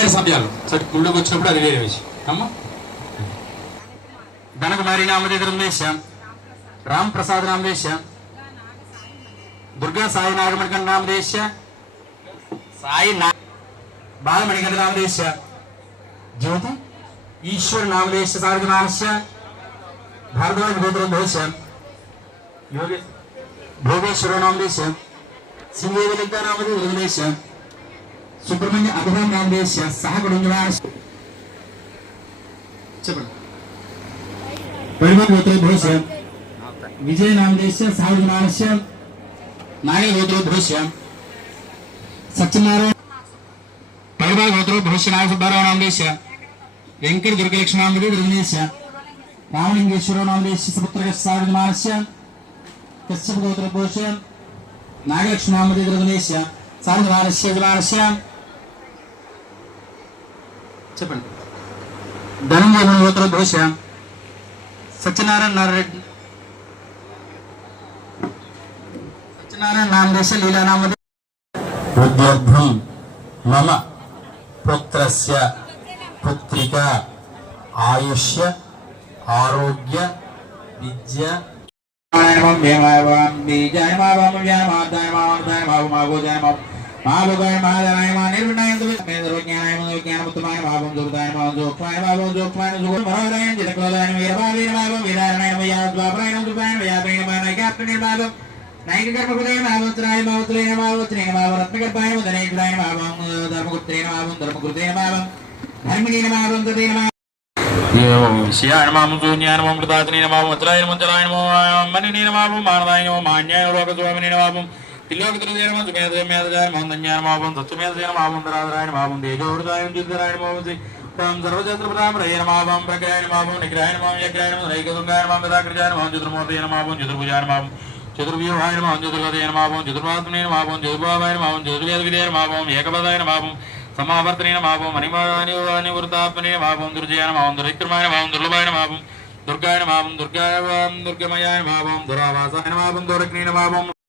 వేరే సమయాలు సరే గుళ్ళోకి వచ్చినప్పుడు అది వేరే విషయం అమ్మ. ధనకుమారి నామదేశ, రామ్ ప్రసాద్ నామదేశ, దుర్గా సాయి నాగమణికంఠ నామదేశ, సాయి బాలమణికంఠ నామదేశ, జ్యోతి ఈశ్వర్ నామదేశ సారథమానస్య, భారద్వాజ గోత్రోద్భవస్య, భోగేశ్వర నామదేశ, సింగేవి లింగా నామదేశ, సుబ్రహ్మణ్య అభిరామ్ నామదేశ సహ కుటుంబ చెప్పండి. పరిమళ గోత్రోద్భవస్య, విజయ నామదేశ సారథమానస్య, నాగల గోత్రోద్భవస్య, సత్యనారాయణ పరిమళ గోత్రోద్భవస్య నాగ సుబ్బారావు నామదేశ, వెంకట దుర్గలక్ష్మణాంబి వృందేశ, రామలింగేశ్వర నామదేశ సుపుత్ర సారథమానస్య, కశ్యప గోత్రోద్భవస్య, నాగలక్ష్మణాంబి వృందేశ సారథమానస్య చెప్పండి. ధనంజయ గోత్రోద్భవస్య, సత్యనారాయణ నామదేశ లీలా నామదేశ. ఉద్యోగం మమ పుత్రస్య పుత్రిక ఆయుష్య ఆరోగ్య విద్య చతుర్వ్యూహాయ నమః, చతుర్గతయ నమః, చతుర్వాత్మనే నమః, చతుర్భావాయ నమః, చతుర్వేదవిదే నమః, ఏకపదాయ నమః, సమావర్తనే నమః, మణిమాని వృతాత్మనే నమః, దుర్జయ నమః, దుర్విక్రమాయ నమః, దుర్లభాయ నమః, దుర్గాయ నమః, దుర్గాయ దుర్గమయాయ నమః, దురావాసాయ నమః, దురగ్నే నమః.